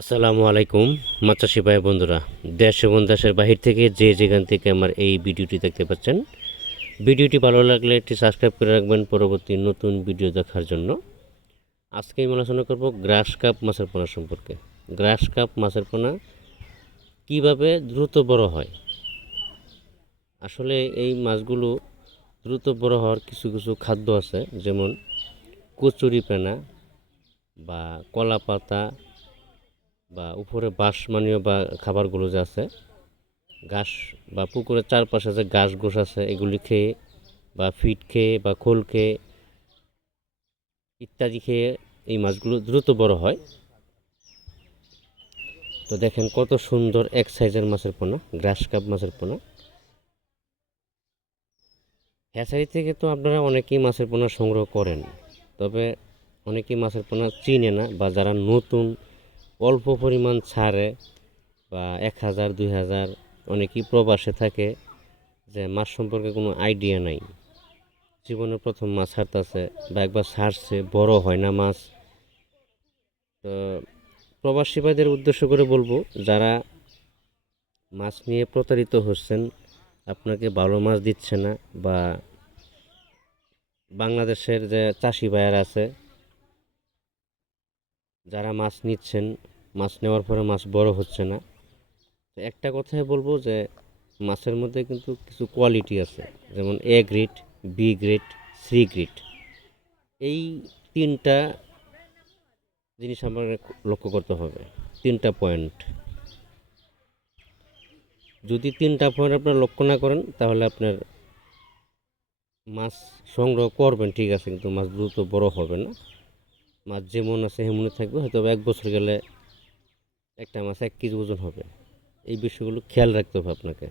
আসসালামু আলাইকুম মাছ চাষি ভাই বন্ধুরা, দেশ এবং দেশের বাহির থেকে যে যেখান থেকে আমার এই ভিডিওটি দেখতে পাচ্ছেন, ভিডিওটি ভালো লাগলে একটি সাবস্ক্রাইব করে রাখবেন পরবর্তী নতুন ভিডিও দেখার জন্য। আজকে আমি আলোচনা করব গ্রাস কাপ মাছের পোনা সম্পর্কে। গ্রাস কাপ মাছের পোনা কীভাবে দ্রুত বড় হয়। আসলে এই মাছগুলো দ্রুত বড় হওয়ার কিছু কিছু খাদ্য আছে, যেমন কচুরি পেনা বা কলা পাতা বা উপরে বাঁশমানীয় বা খাবারগুলো যে আছে, ঘাস বা পুকুরের চারপাশে যে ঘাস ঘোষ আছে, এগুলি খেয়ে বা ফিড খেয়ে বা খোল খেয়ে ইত্যাদি খেয়ে এই মাছগুলো দ্রুত বড় হয়। তো দেখেন কত সুন্দর এক সাইজের মাছের পোনা, গ্রাস কাপ মাছের পোনা। হ্যাচারি থেকে তো আপনারা অনেকেই মাছের পোনা সংগ্রহ করেন, তবে অনেকেই মাছের পোনা চিনে না, বা যারা নতুন অল্প পরিমাণ ছাড়ে বা 1000 2000, অনেকেই প্রবাসে থাকে, যে মাছ সম্পর্কে কোনো আইডিয়া নাই, জীবনে প্রথম মাছ ছাড়তেছে বা একবার ছাড়ছে বড় হয় না মাছ। তো প্রবাসী ভাইদের উদ্দেশ্য করে বলবো, যারা মাছ নিয়ে প্রতারিত হচ্ছেন, আপনাকে ভালো মাছ দিচ্ছে না, বা বাংলাদেশের যে চাষি ভাইয়ার আছে যারা মাছ নিচ্ছেন, মাছ নেওয়ার পরে মাছ বড় হচ্ছে না, তো একটা কথাই বলবো যে মাছের মধ্যে কিন্তু কিছু কোয়ালিটি আছে, যেমন A grade, B grade, C grade. এই তিনটা জিনিস আমাদের লক্ষ্য করতে হবে, তিনটা পয়েন্ট। যদি তিনটা পয়েন্ট আপনার লক্ষ্য না করেন, তাহলে আপনার মাছ সংগ্রহ করবেন ঠিক আছে, কিন্তু মাছ দ্রুত বড় হবে না। মাছ যেমন আছে সেমনই থাকবে, হয়তো 1 বছর গেলে একটা মাছ 1 কেজি ওজন হবে। এই বিষয়গুলো খেয়াল রাখতে হবে আপনাকে।